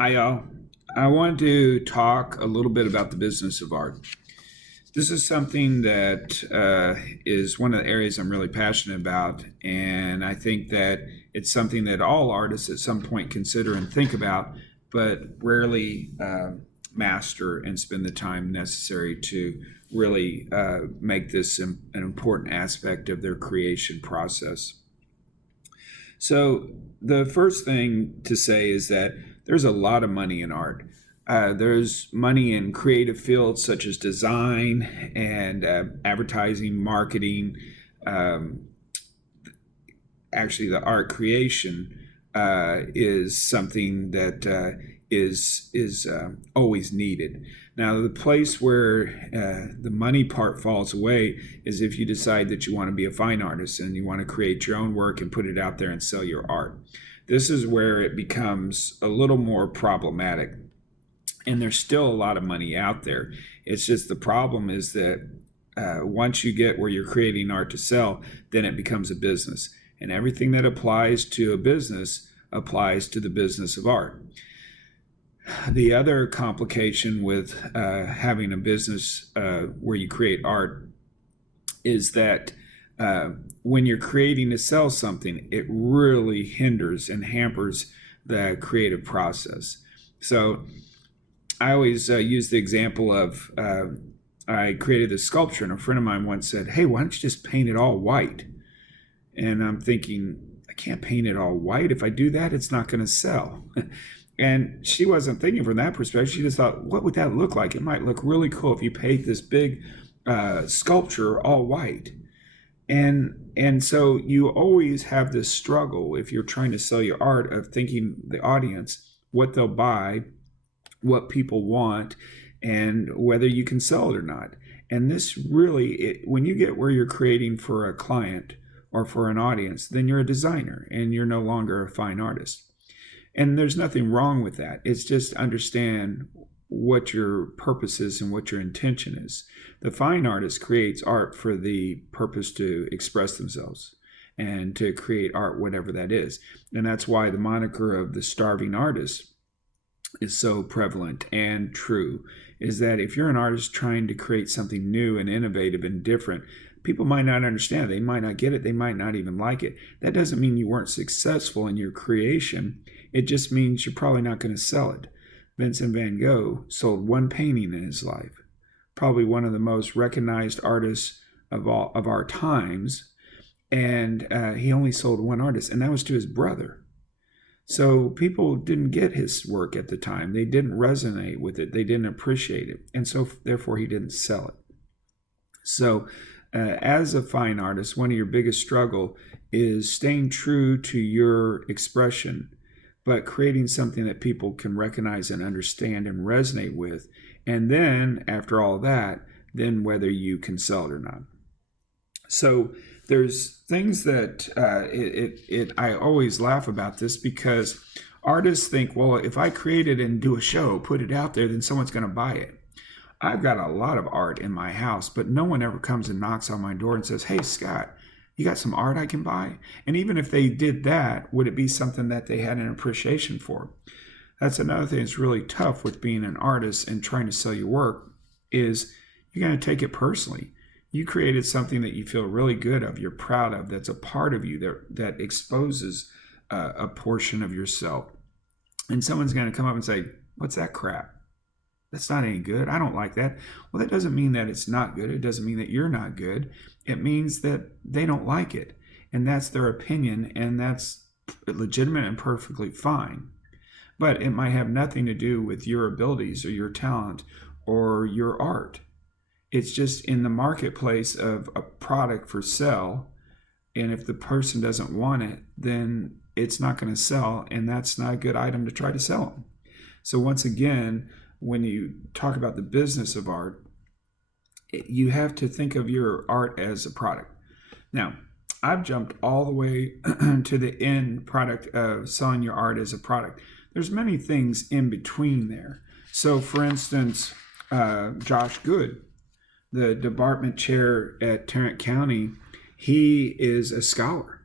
Hi, y'all. I want to talk a little bit about the business of art. This is something that is one of the areas I'm really passionate about, and I think that it's something that all artists at some point consider and think about, but rarely master and spend the time necessary to really make this an important aspect of their creation process. So, the first thing to say is that there's a lot of money in art. There's money in creative fields such as design and advertising, marketing. Um, Actually, the art creation is something that is always needed. Now, the place where the money part falls away is if you decide that you want to be a fine artist and you want to create your own work and put it out there and sell your art. This is where it becomes a little more problematic, and there's still a lot of money out there. It's just the problem is that once you get where you're creating art to sell, then it becomes a business. And everything that applies to a business applies to the business of art. The other complication with having a business where you create art is that when you're creating to sell something, it really hinders and hampers the creative process. So I always use the example of I created this sculpture, and a friend of mine once said, "Hey, why don't you just paint it all white?" And I'm thinking, I can't paint it all white. If I do that, it's not going to sell. And she wasn't thinking from that perspective. She just thought, what would that look like? It might look really cool if you paint this big sculpture all white. And so you always have this struggle if you're trying to sell your art of thinking the audience, what they'll buy, what people want, and whether you can sell it or not. And this really, when you get where you're creating for a client or for an audience, then you're a designer and you're no longer a fine artist. And there's nothing wrong with that. It's just understand what your purpose is and what your intention is. The fine artist creates art for the purpose to express themselves and to create art, whatever that is. And that's why the moniker of the starving artist is so prevalent and true, is that if you're an artist trying to create something new and innovative and different, people might not understand. They might not get it. They might not even like it. That doesn't mean you weren't successful in your creation. It just means you're probably not going to sell it. Vincent van Gogh sold one painting in his life, probably one of the most recognized artists of our times, and he only sold one artist, and that was to his brother. So people didn't get his work at the time. They didn't resonate with it. They didn't appreciate it, and so therefore he didn't sell it. So as a fine artist, one of your biggest struggle is staying true to your expression, but creating something that people can recognize and understand and resonate with. And then after all that, then whether you can sell it or not. So there's things that I always laugh about this because artists think, well, if I create it and do a show, put it out there, then someone's going to buy it. I've got a lot of art in my house, but no one ever comes and knocks on my door and says, "Hey, Scott, you got some art I can buy?" And even if they did that, would it be something that they had an appreciation for? That's another thing that's really tough with being an artist and trying to sell your work is you're going to take it personally. You created something that you feel really good of, you're proud of, that's a part of you, that exposes a portion of yourself. And someone's going to come up and say, "What's that crap? That's not any good. I don't like that." Well, that doesn't mean that it's not good. It doesn't mean that you're not good. It means that they don't like it. And that's their opinion, and that's legitimate and perfectly fine. But it might have nothing to do with your abilities or your talent or your art. It's just in the marketplace of a product for sale. And if the person doesn't want it, then it's not going to sell. And that's not a good item to try to sell them. So once again, when you talk about the business of art, you have to think of your art as a product. Now, I've jumped all the way to the end product of selling your art as a product. There's many things in between there. So, for instance, Josh Good, the department chair at Tarrant County, he is a scholar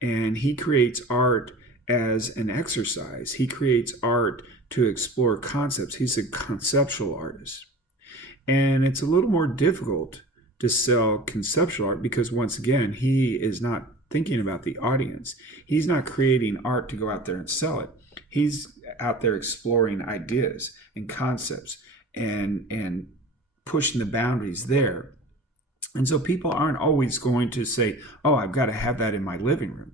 and he creates art as an exercise. He creates art to explore concepts. He's a conceptual artist. And it's a little more difficult to sell conceptual art because, once again, he is not thinking about the audience. He's not creating art to go out there and sell it. He's out there exploring ideas and concepts and pushing the boundaries there. And so people aren't always going to say, oh, I've got to have that in my living room.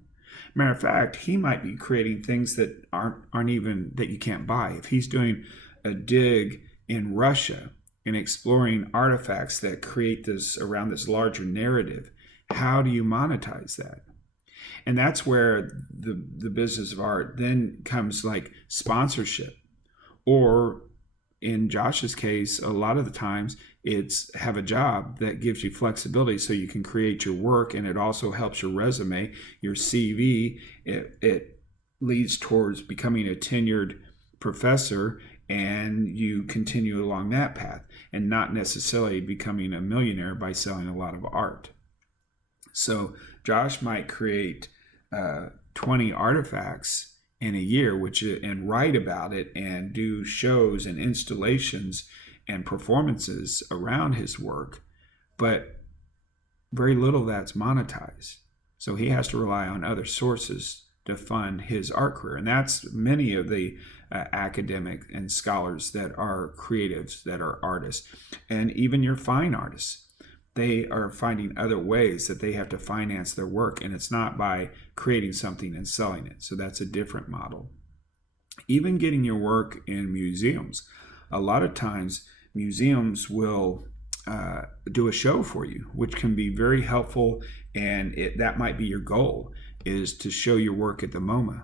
Matter of fact, he might be creating things that aren't even that you can't buy. If he's doing a dig in Russia and exploring artifacts that create this around this larger narrative, how do you monetize that? And that's where the business of art then comes, like sponsorship. Or in Josh's case, a lot of the times it's have a job that gives you flexibility so you can create your work, and it also helps your resume, your CV. It leads towards becoming a tenured professor, and you continue along that path and not necessarily becoming a millionaire by selling a lot of art. So Josh might create 20 artifacts in a year, and write about it and do shows and installations and performances around his work, but very little of that's monetized. So he has to rely on other sources to fund his art career. And that's many of the academic and scholars that are creatives, that are artists, and even your fine artists. They are finding other ways that they have to finance their work, and it's not by creating something and selling it. So that's a different model. Even getting your work in museums. A lot of times museums will do a show for you, which can be very helpful, and that might be your goal, is to show your work at the MoMA.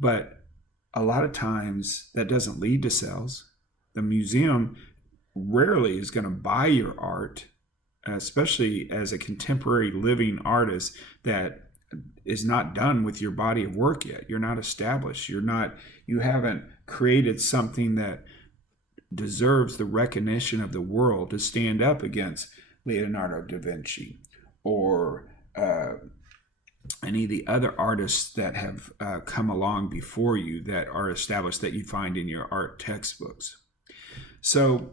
But a lot of times that doesn't lead to sales. The museum rarely is going to buy your art, especially as a contemporary living artist that is not done with your body of work yet. You're not established. You haven't created something that deserves the recognition of the world to stand up against Leonardo da Vinci or any of the other artists that have come along before you that are established, that you find in your art textbooks. So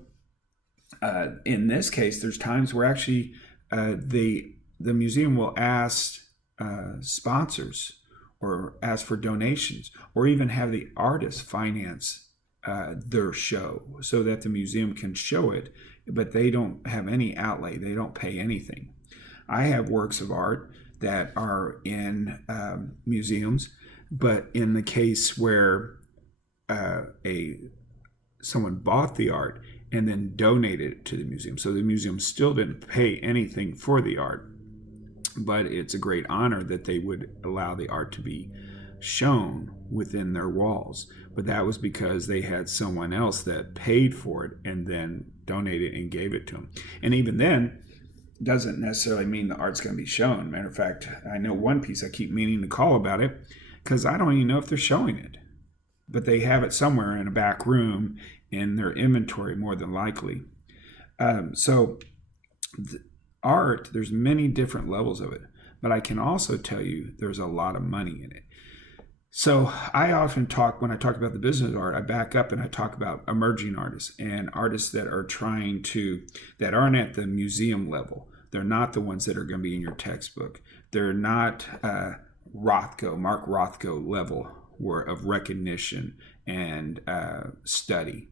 in this case, there's times where actually the museum will ask sponsors or ask for donations, or even have the artist finance their show so that the museum can show it, but they don't have any outlay. They don't pay anything. I have works of art that are in museums, but in the case where someone bought the art and then donated it to the museum, so the museum still didn't pay anything for the art, but it's a great honor that they would allow the art to be shown within their walls. But that was because they had someone else that paid for it and then donated and gave it to them. And even then, doesn't necessarily mean the art's going to be shown. Matter of fact, I know one piece I keep meaning to call about it because I don't even know if they're showing it, but they have it somewhere in a back room in their inventory, more than likely. So art, there's many different levels of it, but I can also tell you there's a lot of money in it. So I often talk, when I talk about the business of art, I back up and I talk about emerging artists and artists that are that aren't at the museum level. They're not the ones that are going to be in your textbook. They're not Mark Rothko level of recognition and study.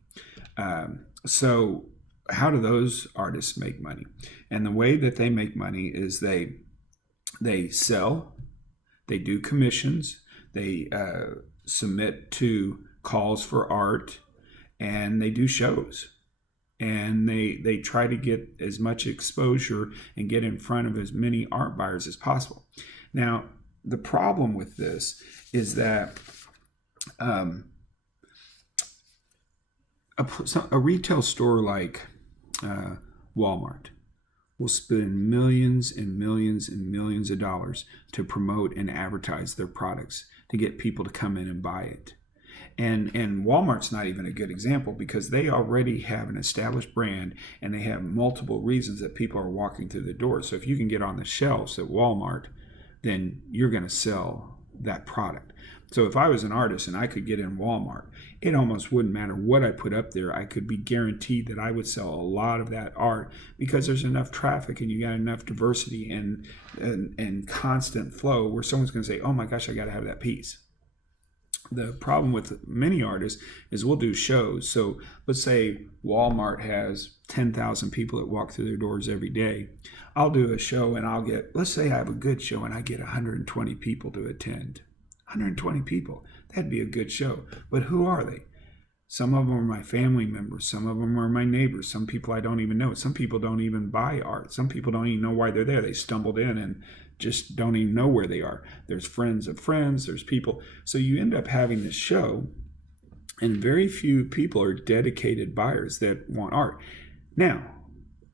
So how do those artists make money? And the way that they make money is they sell, they do commissions, they submit to calls for art, and they do shows. And they try to get as much exposure and get in front of as many art buyers as possible. Now, the problem with this is that a retail store like Walmart will spend millions and millions and millions of dollars to promote and advertise their products to get people to come in and buy it. And Walmart's not even a good example because they already have an established brand and they have multiple reasons that people are walking through the door. So if you can get on the shelves at Walmart, then you're going to sell that product. So if I was an artist and I could get in Walmart, it almost wouldn't matter what I put up there. I could be guaranteed that I would sell a lot of that art because there's enough traffic and you got enough diversity and constant flow where someone's going to say, oh my gosh, I got to have that piece. The problem with many artists is we'll do shows. So let's say Walmart has 10,000 people that walk through their doors every day. I'll do a show and let's say I have a good show and I get 120 people to attend. 120 people. That'd be a good show. But who are they? Some of them are my family members. Some of them are my neighbors. Some people I don't even know. Some people don't even buy art. Some people don't even know why they're there. They stumbled in and just don't even know where they are. There's friends of friends. There's people. So you end up having this show, and very few people are dedicated buyers that want art. Now,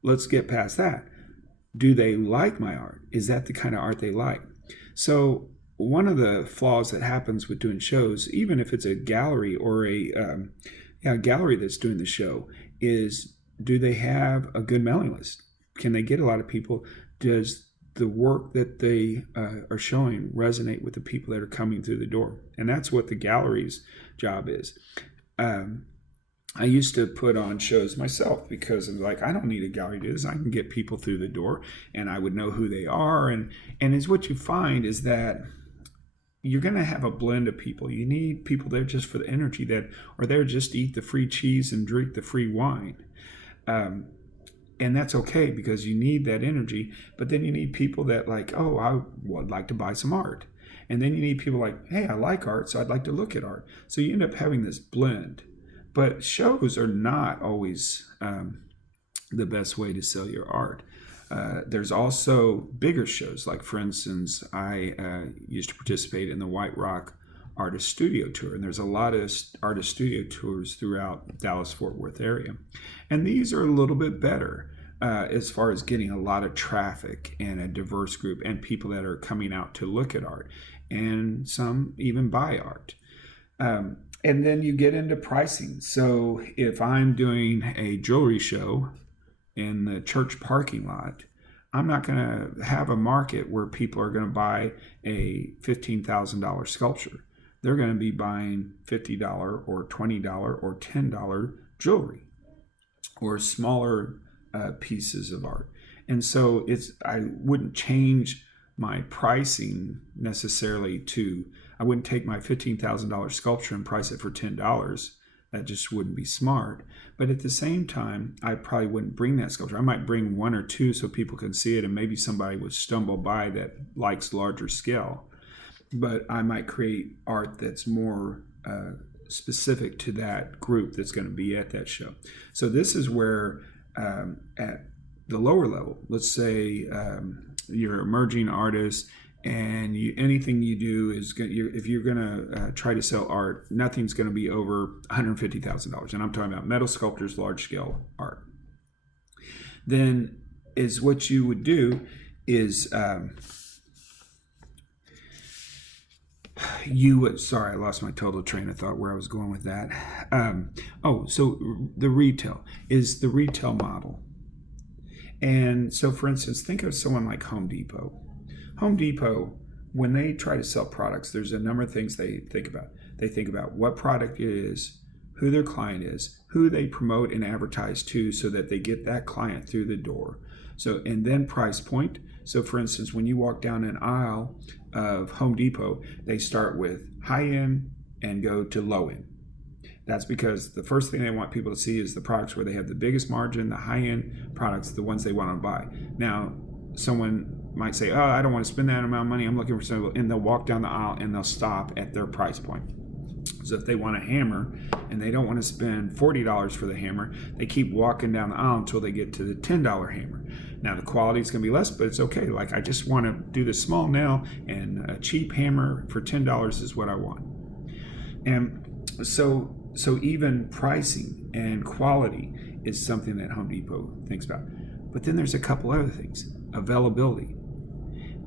let's get past that. Do they like my art? Is that the kind of art they like? So one of the flaws that happens with doing shows, even if it's a gallery or a gallery that's doing the show, is do they have a good mailing list? Can they get a lot of people? Does the work that they are showing resonate with the people that are coming through the door? And that's what the gallery's job is. I used to put on shows myself because I'm like, I don't need a gallery to do this. I can get people through the door and I would know who they are. And is what you find is that you're going to have a blend of people. You need people there just for the energy that are there just to eat the free cheese and drink the free wine. And that's okay because you need that energy. But then you need people that like, oh, I would like to buy some art. And then you need people like, hey, I like art, so I'd like to look at art. So you end up having this blend. But shows are not always the best way to sell your art. There's also bigger shows. Like, for instance, I used to participate in the White Rock Artist Studio Tour. And there's a lot of artist studio tours throughout Dallas-Fort Worth area. And these are a little bit better as far as getting a lot of traffic and a diverse group and people that are coming out to look at art. And some even buy art. And then you get into pricing. So if I'm doing a jewelry show in the church parking lot, I'm not going to have a market where people are going to buy a $15,000 sculpture. They're going to be buying $50 or $20 or $10 jewelry or smaller pieces of art. And so I wouldn't change my pricing necessarily I wouldn't take my $15,000 sculpture and price it for $10. That just wouldn't be smart. But at the same time, I probably wouldn't bring that sculpture. I might bring one or two so people can see it, and maybe somebody would stumble by that likes larger scale. But I might create art that's more specific to that group that's going to be at that show. So this is where at the lower level, let's say you're an emerging artist, and anything you do is if you're going to try to sell art, nothing's going to be over $150,000. And I'm talking about metal sculptures, large scale art. Then is what you would do is sorry, I lost my total train of thought where I was going with that. So the retail is the retail model. And so, for instance, think of someone like Home Depot. Home Depot, when they try to sell products, there's a number of things they think about. They think about what product it is, who their client is, who they promote and advertise to so that they get that client through the door. So, and then price point. So, for instance, when you walk down an aisle of Home Depot, they start with high end and go to low end. That's because the first thing they want people to see is the products where they have the biggest margin, the high end products, the ones they want to buy. Now, someone might say, oh, I don't want to spend that amount of money. I'm looking for something. And they'll walk down the aisle and they'll stop at their price point. So if they want a hammer and they don't want to spend $40 for the hammer, they keep walking down the aisle until they get to the $10 hammer. Now the quality is going to be less, but it's okay. Like, I just want to do the small nail, and a cheap hammer for $10 is what I want. And so even pricing and quality is something that Home Depot thinks about. But then there's a couple other things. Availability.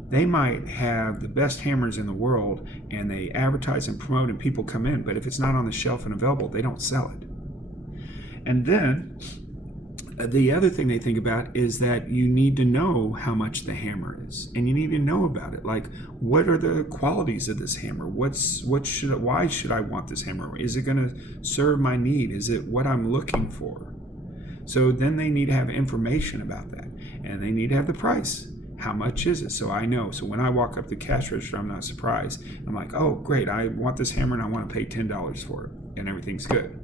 They might have the best hammers in the world and they advertise and promote and people come in, but if it's not on the shelf and available, they don't sell it. And then The other thing they think about is that you need to know how much the hammer is, and you need to know about it. Like, what are the qualities of this hammer? Why should I want this hammer? Is it going to serve my need? Is it what I'm looking for? So then they need to have information about that, and they need to have the price. How much is it? So I know. So when I walk up the cash register, I'm not surprised. I'm like, oh, great, I want this hammer and I want to pay $10 for it, and everything's good.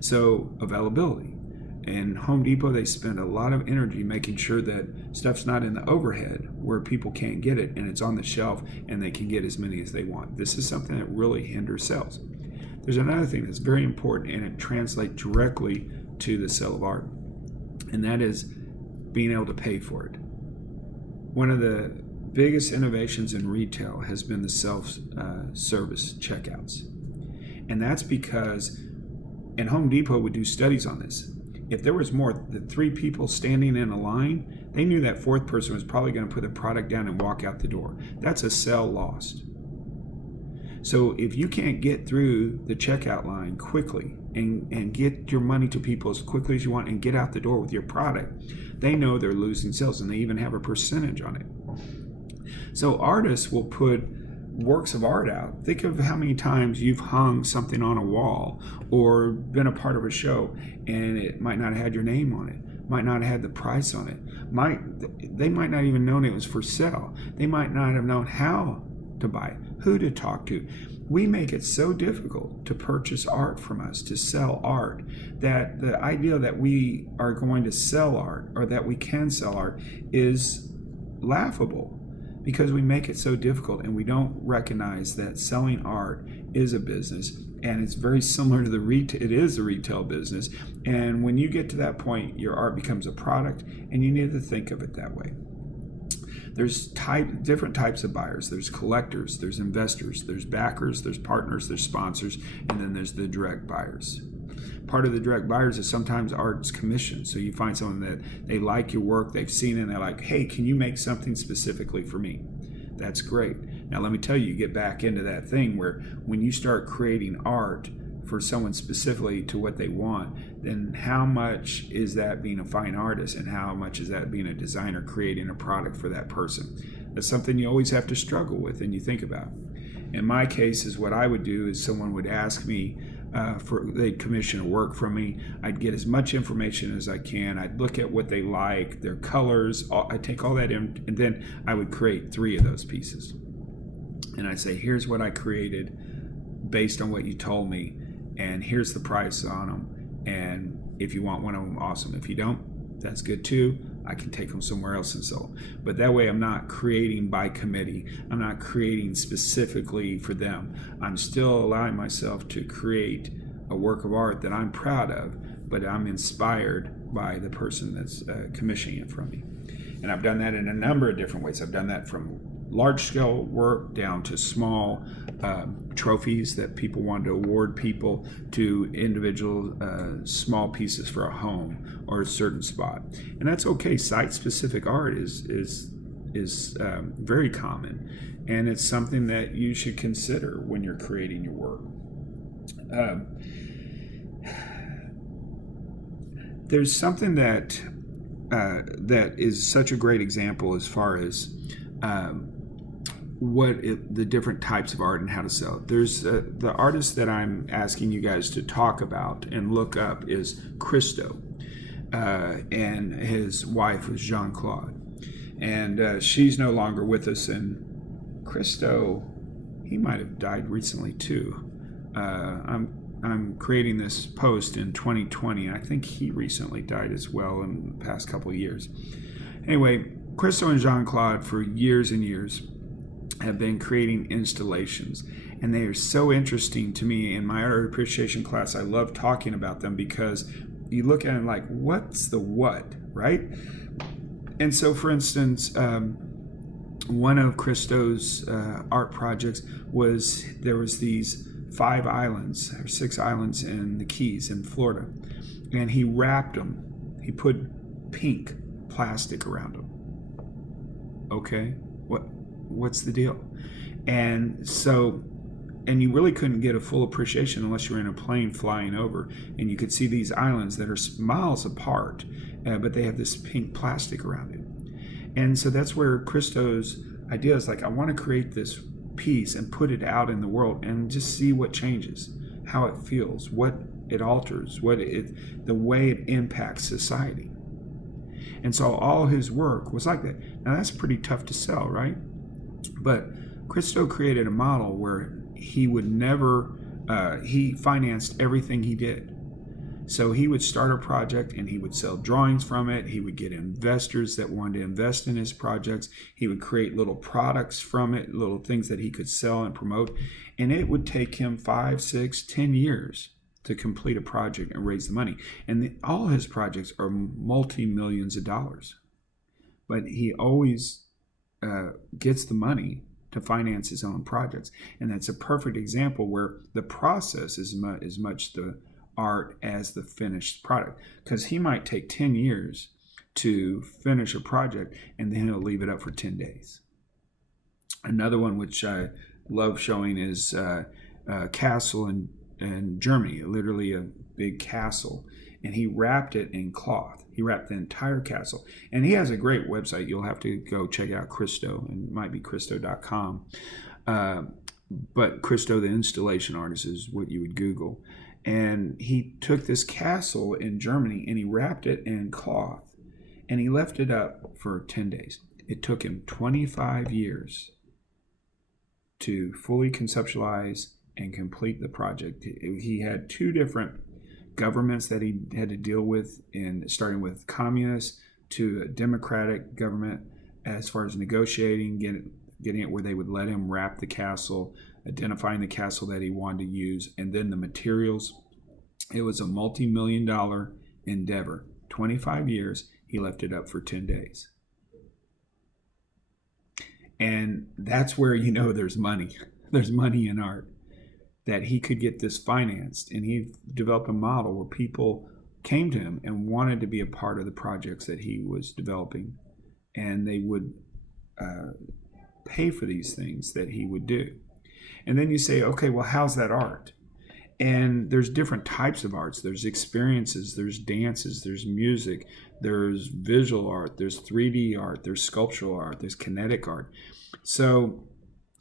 So availability. In Home Depot, they spend a lot of energy making sure that stuff's not in the overhead where people can't get it, and it's on the shelf and they can get as many as they want. This is something that really hinders sales. There's another thing that's very important, and it translates directly to the sale of art, and that is being able to pay for it. One of the biggest innovations in retail has been the self-service checkouts, and that's because, and Home Depot would do studies on this, if there was more than 3 people standing in a line, they knew that 4th person was probably going to put the product down and walk out the door. That's a sale lost. So if you can't get through the checkout line quickly and get your money to people as quickly as you want and get out the door with your product, they know they're losing sales, and they even have a percentage on it. So artists will put works of art out. Think of how many times you've hung something on a wall or been a part of a show and it might not have had your name on it, might not have had the price on it. They might not even known it was for sale. They might not have known how to buy it, who to talk to. We make it so difficult to purchase art from us, to sell art, that the idea that we are going to sell art or that we can sell art is laughable, because we make it so difficult and we don't recognize that selling art is a business, and it's very similar to it is a retail business. And when you get to that point, your art becomes a product, and you need to think of it that way. There's different types of buyers. There's collectors, there's investors, there's backers, there's partners, there's sponsors, and then there's the direct buyers. Part of the direct buyers is sometimes art's commission. So you find someone that they like your work, they've seen it, and they're like, hey, can you make something specifically for me? That's great. Now let me tell you get back into that thing where when you start creating art for someone specifically to what they want, then how much is that being a fine artist, and how much is that being a designer creating a product for that person? That's something you always have to struggle with and you think about. In my case, is what I would do is someone would ask me, they'd commission a work from me. I'd get as much information as I can. I'd look at what they like, their colors. I'd take all that in, and then I would create 3 of those pieces. And I'd say, here's what I created based on what you told me, and here's the price on them. And if you want one of them, awesome. If you don't, that's good too. I can take them somewhere else and sell. But that way I'm not creating by committee. I'm not creating specifically for them. I'm still allowing myself to create a work of art that I'm proud of, but I'm inspired by the person that's commissioning it from me. And I've done that in a number of different ways. I've done that from large-scale work down to small trophies that people want to award people, to individual small pieces for a home or a certain spot. And that's okay. Site-specific art is very common, and it's something that you should consider when you're creating your work. There's something that is such a great example as far as the different types of art and how to sell it. There's the artist that I'm asking you guys to talk about and look up is Christo, and his wife was Jean-Claude, and she's no longer with us. And Christo, he might have died recently too. I'm creating this post in 2020, and I think he recently died as well in the past couple of years. Anyway, Christo and Jean-Claude for years and years have been creating installations, and they are so interesting to me. In my art appreciation class, I love talking about them because you look at it like, what's the what, right? And so, for instance, one of Christo's art projects was there was these 5 islands or 6 islands in the Keys in Florida, and he wrapped them. He put pink plastic around them. Okay, what's the deal? And so, and you really couldn't get a full appreciation unless you were in a plane flying over, and you could see these islands that are miles apart, but they have this pink plastic around it. And so that's where Christo's idea is like, I want to create this piece and put it out in the world and just see what changes, how it feels, what it alters, the way it impacts society. And so all his work was like that. Now that's pretty tough to sell, right? But Christo created a model where he would never, he financed everything he did. So he would start a project and he would sell drawings from it. He would get investors that wanted to invest in his projects. He would create little products from it, little things that he could sell and promote. And it would take him 5, 6, 10 years to complete a project and raise the money. And all his projects are multi-millions of dollars. But he always gets the money to finance his own projects. And that's a perfect example where the process is much the art as the finished product, because he might take 10 years to finish a project and then he'll leave it up for 10 days. Another one which I love showing is a castle in Germany, literally a big castle, and he wrapped it in cloth. He wrapped the entire castle, and he has a great website. You'll have to go check out Christo, and it might be Christo.com, but Christo the installation artist is what you would Google. And he took this castle in Germany and he wrapped it in cloth and he left it up for 10 days. It took him 25 years to fully conceptualize and complete the project. He had 2 different governments that he had to deal with, starting with communist to a democratic government as far as negotiating, getting it where they would let him wrap the castle, identifying the castle that he wanted to use, and then the materials. It was a multi-million-dollar endeavor. 25 years, he left it up for 10 days. And that's where you know there's money. There's money in art. That he could get this financed, and he developed a model where people came to him and wanted to be a part of the projects that he was developing, and they would pay for these things that he would do. And then you say, okay, well, how's that art? And there's different types of arts. There's experiences, there's dances, there's music, there's visual art, there's 3D art, there's sculptural art, there's kinetic art. So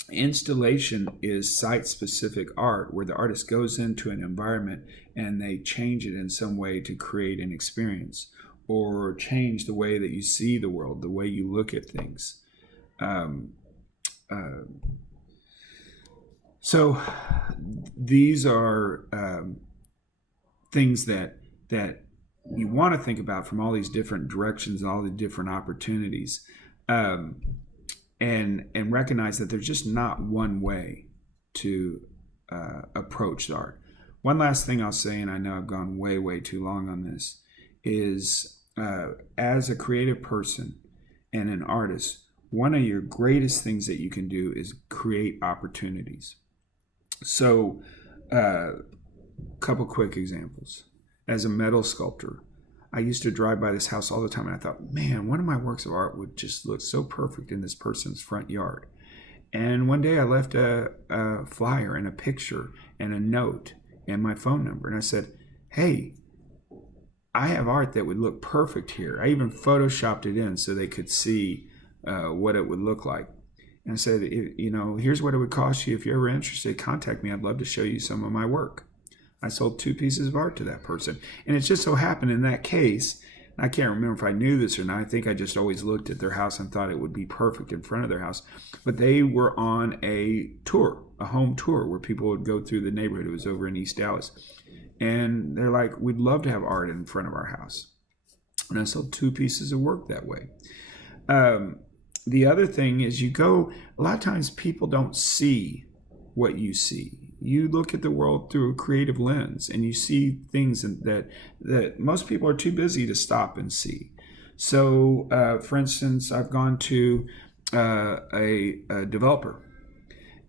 installation is site-specific art where the artist goes into an environment and they change it in some way to create an experience or change the way that you see the world, the way you look at things. So these are things that you want to think about from all these different directions, all the different opportunities, and recognize that there's just not one way to approach the art. One last thing I'll say, and I know I've gone way too long on this, is as a creative person and an artist, one of your greatest things that you can do is create opportunities. So, couple quick examples. As a metal sculptor, I used to drive by this house all the time and I thought, man, one of my works of art would just look so perfect in this person's front yard. And one day I left a flyer and a picture and a note and my phone number. And I said, hey, I have art that would look perfect here. I even photoshopped it in so they could see what it would look like. And I said, here's what it would cost you. If you're ever interested, contact me. I'd love to show you some of my work. I sold 2 pieces of art to that person. And it just so happened in that case, I can't remember if I knew this or not. I think I just always looked at their house and thought it would be perfect in front of their house. But they were on a tour, a home tour, where people would go through the neighborhood. It was over in East Dallas. And they're like, we'd love to have art in front of our house. And I sold 2 pieces of work that way. The other thing is a lot of times people don't see what you see. You look at the world through a creative lens and you see things that most people are too busy to stop and see. So, for instance, I've gone to a developer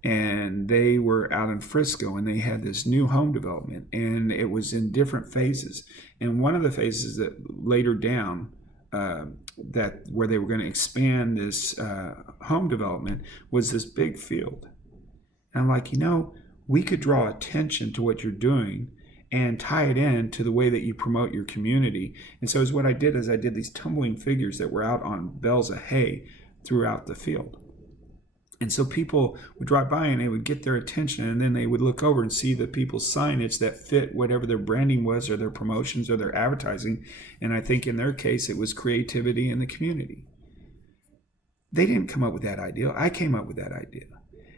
and they were out in Frisco and they had this new home development and it was in different phases. And one of the phases that later down, where they were going to expand this home development was this big field. And I'm like, we could draw attention to what you're doing and tie it in to the way that you promote your community. And so what I did is I did these tumbling figures that were out on bales of hay throughout the field. And so people would drive by and they would get their attention, and then they would look over and see the people's signage that fit whatever their branding was or their promotions or their advertising. And I think in their case, it was creativity in the community. They didn't come up with that idea. I came up with that idea.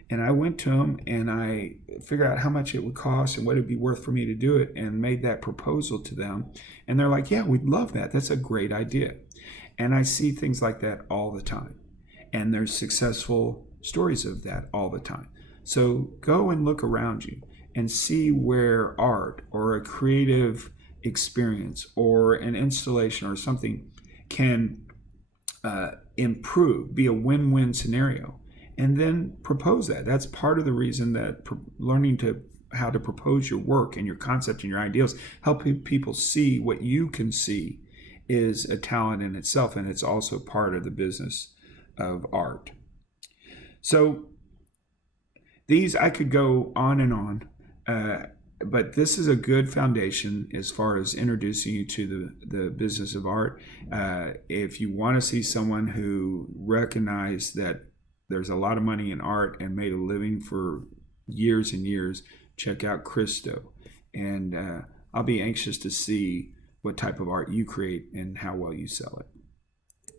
And I went to them and I figured out how much it would cost and what it would be worth for me to do it, and made that proposal to them. And they're like, yeah, we'd love that. That's a great idea. And I see things like that all the time. And there's successful stories of that all the time. So go and look around you and see where art or a creative experience or an installation or something can improve, be a win-win scenario, and then propose that. That's part of the reason that learning how to propose your work and your concept and your ideals help people see what you can see is a talent in itself, and it's also part of the business of art. So these, I could go on and on, but this is a good foundation as far as introducing you to the business of art. If you want to see someone who recognized that there's a lot of money in art and made a living for years and years, check out Christo. And I'll be anxious to see what type of art you create and how well you sell it.